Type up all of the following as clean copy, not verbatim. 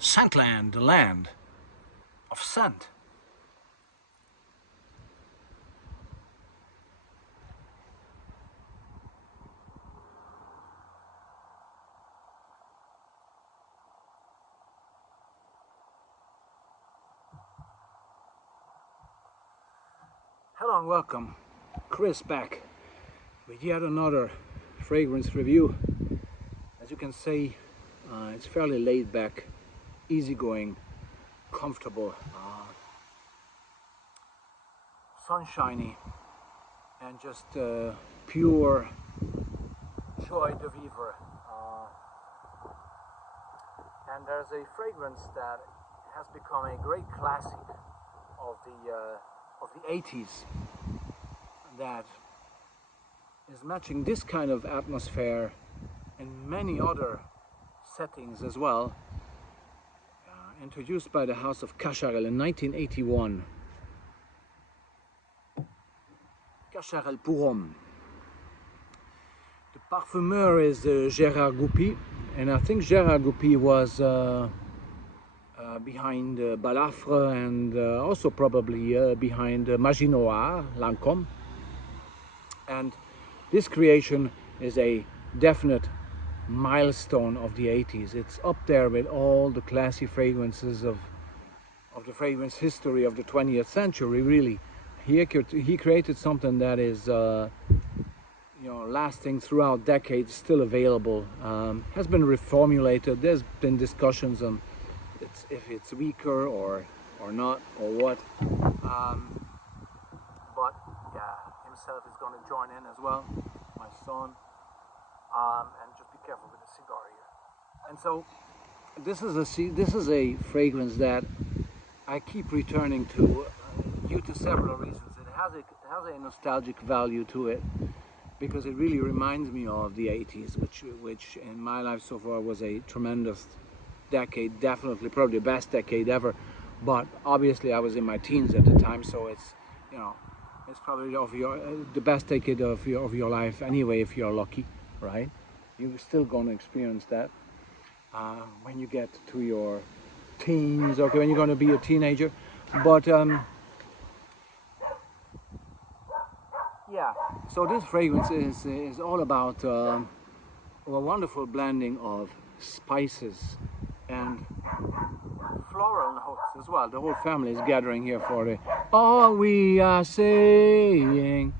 Scentland, the land of scent. Hello and welcome, Chris back with yet another fragrance review. As you can see, it's fairly laid back, easygoing, comfortable, sunshiny, and just pure joy de vivre. And there's a fragrance that has become a great classic of the 80s that is matching this kind of atmosphere in many other settings as well. Introduced by the house of Cacharel in 1981. Cacharel pour homme. The parfumeur is Gérard Goupy, and I think Gérard Goupy was behind Balafre and also probably behind Maginot, Lancôme. And this creation is a definite milestone of the 80s. It's up there with all the classy fragrances of the fragrance history of the 20th century, really. He created something that is lasting throughout decades, still available, has been reformulated. There's been discussions on if it's weaker or not or what, but yeah, himself is going to join in as well, my son. And just be careful with the cigar here. And so this is a fragrance that I keep returning to due to several reasons. It has a nostalgic value to it because it really reminds me of the 80s, which in my life so far was a tremendous decade, definitely probably the best decade ever. But obviously I was in my teens at the time, so it's it's probably the best decade of your life anyway, if you're lucky. Right, you're still going to experience that when you get to your teens, okay, when you're going to be a teenager. But yeah, so this fragrance is all about a wonderful blending of spices and floral notes as well. The whole family is gathering here for it. All we are saying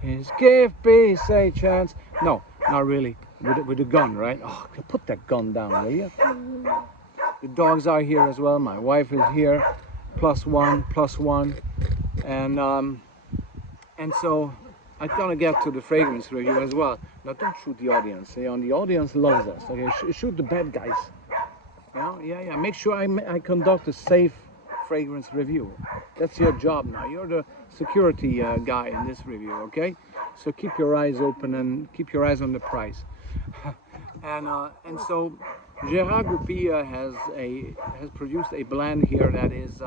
is give peace a chance. No, not really, with a gun, right? Oh, put that gun down, will you? The dogs are here as well. My wife is here, plus one, and so I'm gonna get to the fragrance review as well. Now, don't shoot the audience. The audience loves us. Okay, shoot the bad guys. Yeah. Make sure I conduct a safe fragrance review. That's your job now. You're the security guy in this review, okay? So keep your eyes open and keep your eyes on the prize. and so Gérard Goupy has produced a blend here that is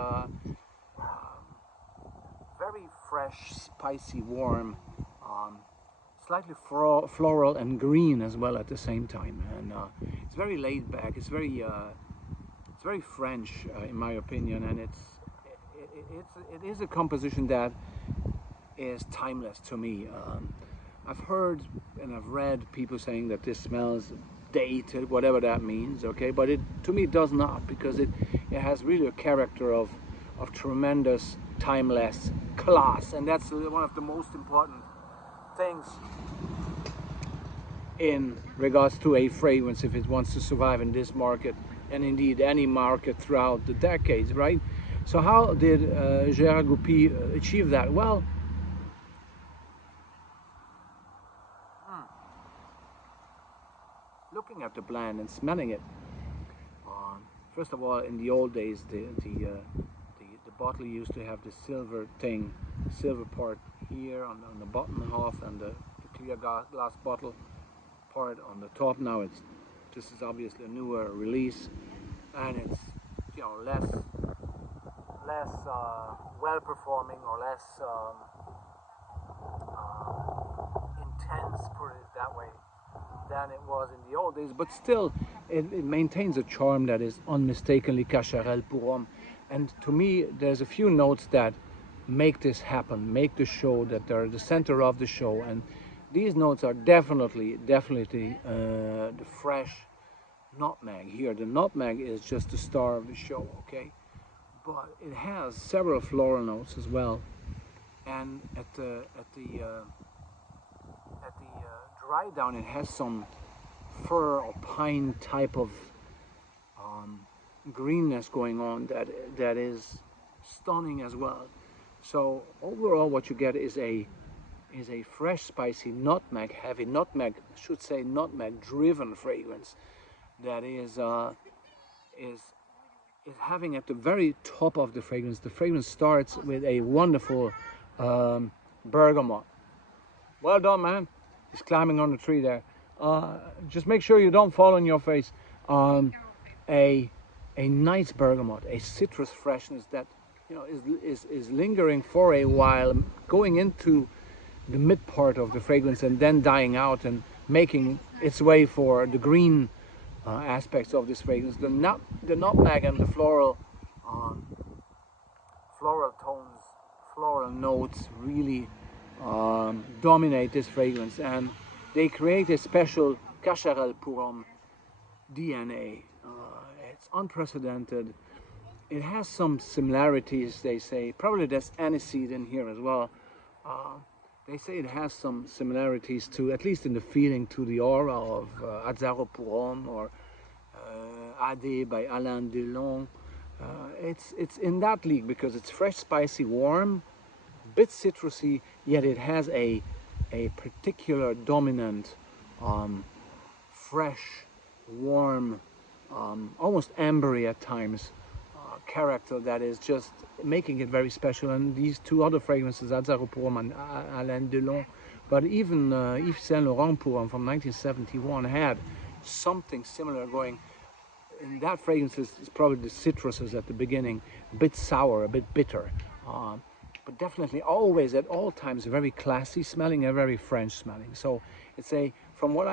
very fresh, spicy, warm, slightly floral and green as well at the same time, and it's very laid back. It's very French, in my opinion, and it is a composition that is timeless to me. I've heard and I've read people saying that this smells dated, whatever that means, okay, but to me it does not, because it has really a character of tremendous timeless class, and that's one of the most important things in regards to a fragrance if it wants to survive in this market, and indeed any market throughout the decades, right? So how did Gérard Goupy achieve that? Well, looking at the blend and smelling it, first of all, in the old days, the bottle used to have the silver part here on the bottom half, and the clear glass bottle part on the top. Now this is obviously a newer release, and it's less well performing, or less intense, put it that way, than it was in the old days, but still it maintains a charm that is unmistakably Cacharel pour homme. And to me, there's a few notes that make this happen, make the show, that they're the center of the show. And these notes are definitely the fresh nutmeg here. The nutmeg is just the star of the show, okay? But it has several floral notes as well. And at the dry down, it has some fir or pine type of greenness going on that is stunning as well. So overall, what you get is a fresh, spicy, nutmeg heavy, nutmeg, I should say nutmeg driven fragrance that is having at the very top of the fragrance. The fragrance starts with a wonderful bergamot. Well done, man. He's climbing on the tree there. Just make sure you don't fall on your face. A nice bergamot, a citrus freshness that, you know, is lingering for a while, going into the mid part of the fragrance and then dying out and making its way for the green aspects of this fragrance. The nutmeg and the floral tones, floral notes really dominate this fragrance, and they create a special Cacharel pour homme DNA. It's unprecedented. It has some similarities, they say. Probably there's aniseed in here as well. They say it has some similarities to, at least in the feeling, to the aura of Azzaro pour homme or Ade by Alain Delon. It's in that league because it's fresh, spicy, warm, bit citrusy, yet it has a particular dominant, fresh, warm, almost ambery at times character that is just making it very special. And these two other fragrances, Azzaro pour homme and Alain Delon, but even Yves Saint Laurent pour homme from 1971 had something similar going. In that fragrance is probably the citruses at the beginning, a bit sour, a bit bitter, but definitely always at all times very classy smelling and very French smelling. So it's from what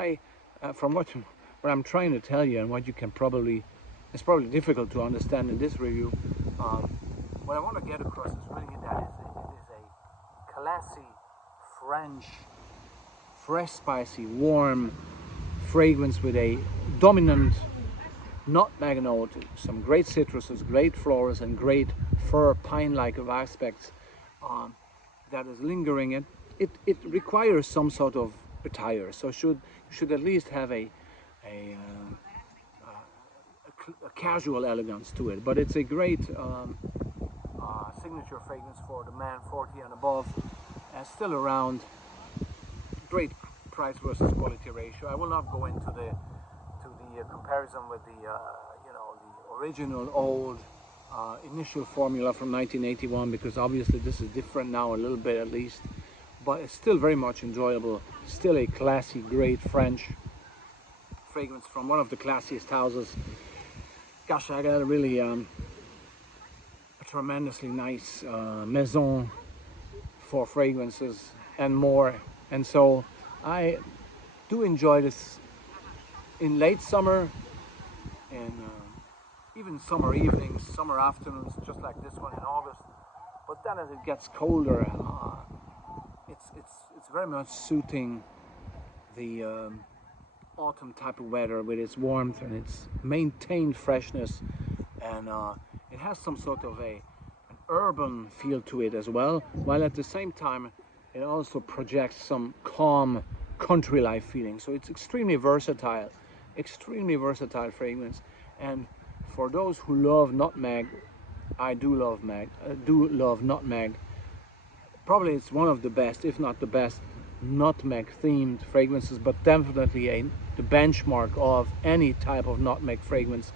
I'm trying to tell you, and what you can probably, it's probably difficult to understand in this review. What I want to get across is really that it is a classy French, fresh, spicy, warm fragrance with a dominant nutmeg note, some great citruses, great florals, and great fir, pine-like aspects that is lingering. It requires some sort of attire, so should at least have a casual elegance to it. But it's a great signature fragrance for the man 40 and above, and still around. Great price versus quality ratio. I will not go into the comparison with the the original old initial formula from 1981, because obviously this is different now a little bit at least, but it's still very much enjoyable. Still a classy, great French fragrance from one of the classiest houses. Cacharel, really a tremendously nice maison for fragrances and more. And so I do enjoy this in late summer, and even summer evenings, summer afternoons, just like this one in August. But then as it gets colder, it's very much suiting the autumn type of weather with its warmth and its maintained freshness, and it has some sort of an urban feel to it as well, while at the same time it also projects some calm country life feeling. So it's extremely versatile fragrance. And for those who love nutmeg, I do love nutmeg. Probably it's one of the best, if not the best, nutmeg themed fragrances, but definitely the benchmark of any type of nutmeg fragrance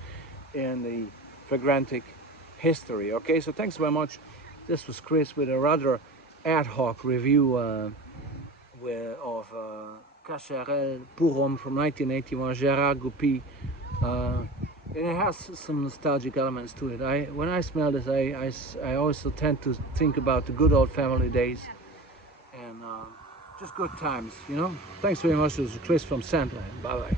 in the fragrantic history. Okay, so thanks very much. This was Chris with a rather ad hoc review of Cacharel pour homme from 1981, Gérard Goupy. And it has some nostalgic elements to it. When I smell this, I also tend to think about the good old family days and just good times, you know. Thanks very much. This is Chris from Sandland. Bye bye.